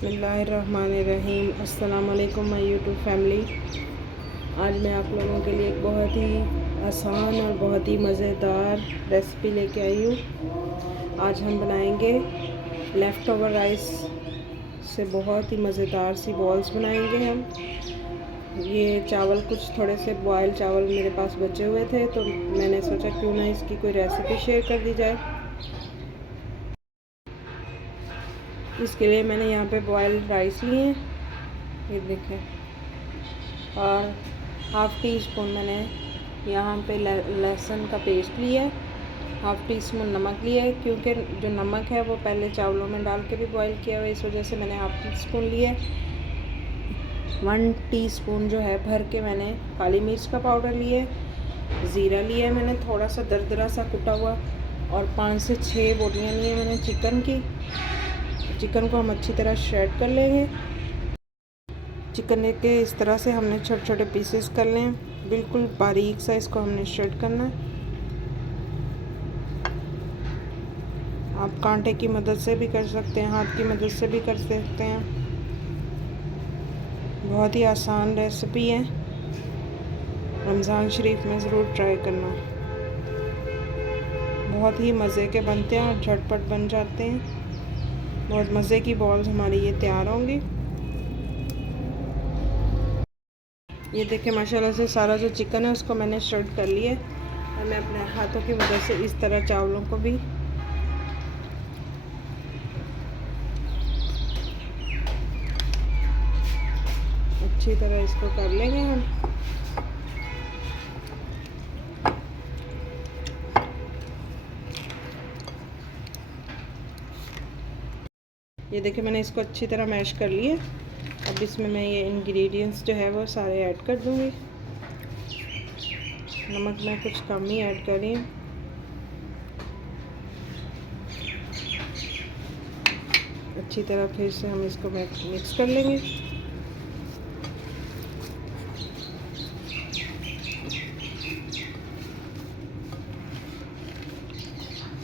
बिस्मिल्लाहिर्रहमानिर्रहीम। अस्सलाम वालेकुम माय यूट्यूब फैमिली। आज मैं आप लोगों के लिए एक बहुत ही आसान और बहुत ही मज़ेदार रेसिपी लेके आई हूँ। आज हम बनाएंगे लेफ़्ट ओवर राइस से बहुत ही मज़ेदार सी बॉल्स बनाएंगे हम। ये चावल कुछ थोड़े से बॉयल चावल मेरे पास बचे हुए थे, तो मैंने सोचा क्यों ना इसकी कोई रेसिपी शेयर कर दी जाए। इसके लिए मैंने यहाँ पे बॉयल्ड राइस लिए हैं, ये देखें, और हाफ़ टी स्पून मैंने यहाँ पे लहसुन का पेस्ट लिया है, हाफ़ टी स्पून नमक लिया है, क्योंकि जो नमक है वो पहले चावलों में डाल के भी बॉईल किया हुआ है, इस वजह से मैंने हाफ़ टी स्पून लिया है। 1 टीस्पून जो है भर के मैंने काली मिर्च का पाउडर लिया है, ज़ीरा लिया है मैंने थोड़ा सा दरदरा सा कुटा हुआ, और 5 से 6 बोटियाँ ली हैं मैंने चिकन की। चिकन को हम अच्छी तरह श्रेड कर लेंगे। चिकन के इस तरह से हमने छोटे छोटे पीसेस कर लें, बिल्कुल बारीक सा इसको हमने श्रेड करना है। आप कांटे की मदद से भी कर सकते हैं, हाथ की मदद से भी कर सकते हैं। बहुत ही आसान रेसिपी है, रमज़ान शरीफ में ज़रूर ट्राई करना। बहुत ही मज़े के बनते हैं और झटपट बन जाते हैं। बहुत मज़े की बॉल्स हमारी ये तैयार होंगी। ये देखिए माशाल्लाह से सारा जो चिकन है उसको मैंने श्रेड कर लिया है, और मैं अपने हाथों की मदद से इस तरह चावलों को भी अच्छी तरह इसको कर लेंगे हम। ये देखिए मैंने इसको अच्छी तरह मैश कर लिया। अब इसमें मैं ये इंग्रेडिएंट्स जो है वो सारे ऐड कर दूँगी। नमक मैं कुछ कम ही ऐड कर रही हूँ। अच्छी तरह फिर से हम इसको मिक्स कर लेंगे।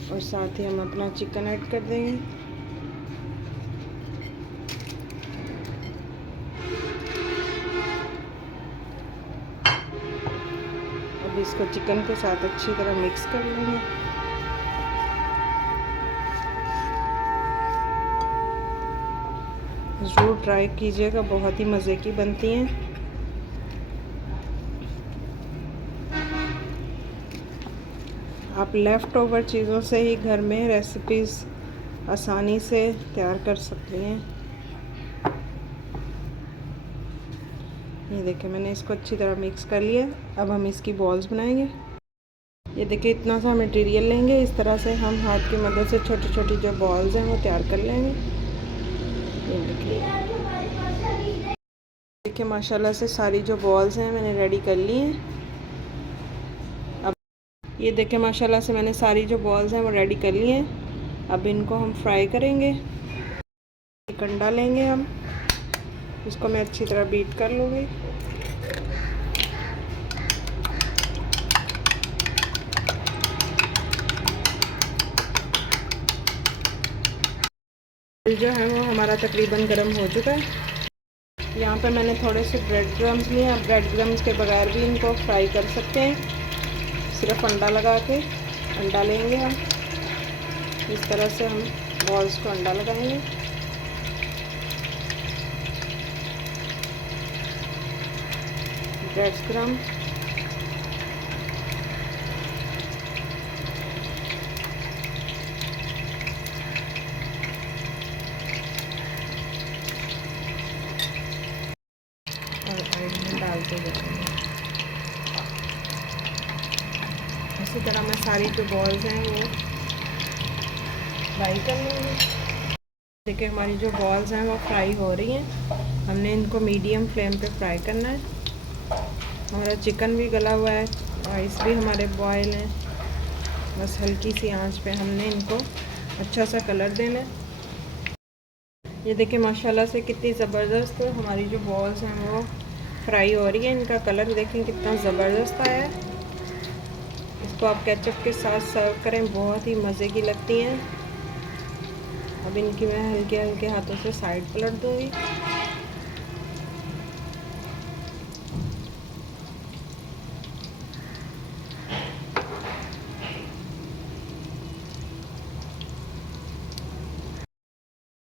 और साथ ही हम अपना चिकन ऐड कर देंगे। अब इसको चिकन के साथ अच्छी तरह मिक्स कर लेंगे। ज़रूर ट्राई कीजिएगा, बहुत ही मज़े की बनती हैं। आप लेफ़्ट ओवर चीज़ों से ही घर में रेसिपीज़ आसानी से तैयार कर सकती हैं। ये देखिए मैंने इसको अच्छी तरह मिक्स कर लिया। अब हम इसकी बॉल्स बनाएंगे। ये देखिए इतना सा मटेरियल लेंगे, इस तरह से हम हाथ की मदद से छोटी छोटी जो बॉल्स हैं वो तैयार कर लेंगे। ये देखिए माशाल्लाह से सारी जो बॉल्स हैं मैंने रेडी कर ली हैं। अब ये देखिए माशाल्लाह से मैंने सारी जो बॉल्स हैं वो रेडी कर ली हैं। अब इनको हम फ्राई करेंगे। एक अंडा लेंगे हम, इसको मैं अच्छी तरह बीट कर लूँगी। जो है वो हमारा तकरीबन गर्म हो चुका है। यहाँ पे मैंने थोड़े से ब्रेड क्रम्स लिए हैं। ब्रेड क्रम्स के बगैर भी इनको फ्राई कर सकते हैं, सिर्फ अंडा लगा के। अंडा लेंगे हम, इस तरह से हम बॉल्स को अंडा लगाएंगे। ब्रेड क्रम्स, डालते जाएंगे। इसी तरह मैं सारी जो बॉल्स हैं वो फ्राई कर लूँगी। देखिए हमारी जो बॉल्स हैं वो फ्राई हो रही हैं। हमने इनको मीडियम फ्लेम पे फ्राई करना है। हमारा चिकन भी गला हुआ है, राइस भी हमारे बॉयल हैं। बस हल्की सी आंच पे हमने इनको अच्छा सा कलर देना है। ये देखिए माशाल्लाह से कितनी ज़बरदस्त हमारी जो बॉल्स हैं वो फ्राई हो रही है। इनका कलर देखें कितना ज़बरदस्त आया है। इसको आप केचप के साथ सर्व करें, बहुत ही मज़े की लगती हैं। अब इनकी मैं हल्के हल्के हाथों से साइड पलट दूंगी।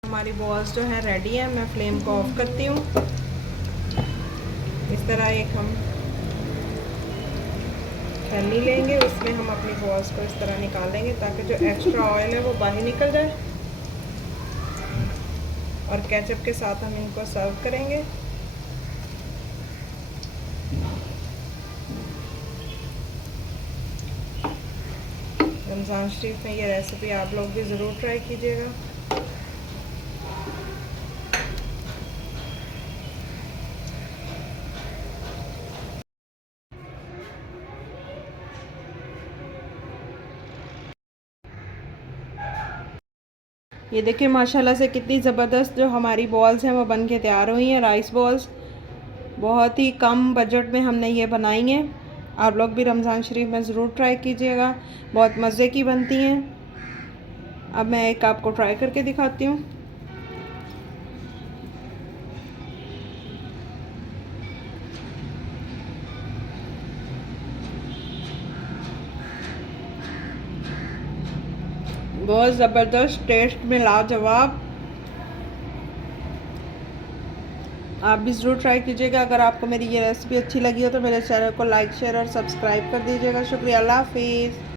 हमारी बॉल्स जो है रेडी है। मैं फ्लेम को ऑफ करती हूँ। इस तरह एक हम छन्नी लेंगे, उसमें हम अपनी बॉल्स को इस तरह निकालेंगे ताकि जो एक्स्ट्रा ऑयल है वो बाहर निकल जाए। और केचप के साथ हम इनको सर्व करेंगे। रमज़ान शरीफ में ये रेसिपी आप लोग भी ज़रूर ट्राई कीजिएगा। ये देखिए माशाल्लाह से कितनी ज़बरदस्त जो हमारी बॉल्स हैं वो बन के तैयार हुई हैं, राइस बॉल्स। बहुत ही कम बजट में हमने ये बनाई हैं। आप लोग भी रमज़ान शरीफ में ज़रूर ट्राई कीजिएगा, बहुत मज़े की बनती हैं। अब मैं एक आपको ट्राई करके दिखाती हूँ। बहुत ज़बरदस्त टेस्ट में लाजवाब। आप भी ज़रूर ट्राई कीजिएगा। अगर आपको मेरी ये रेसिपी अच्छी लगी हो तो मेरे चैनल को लाइक शेयर और सब्सक्राइब कर दीजिएगा। शुक्रिया, अल्लाह हाफिज़।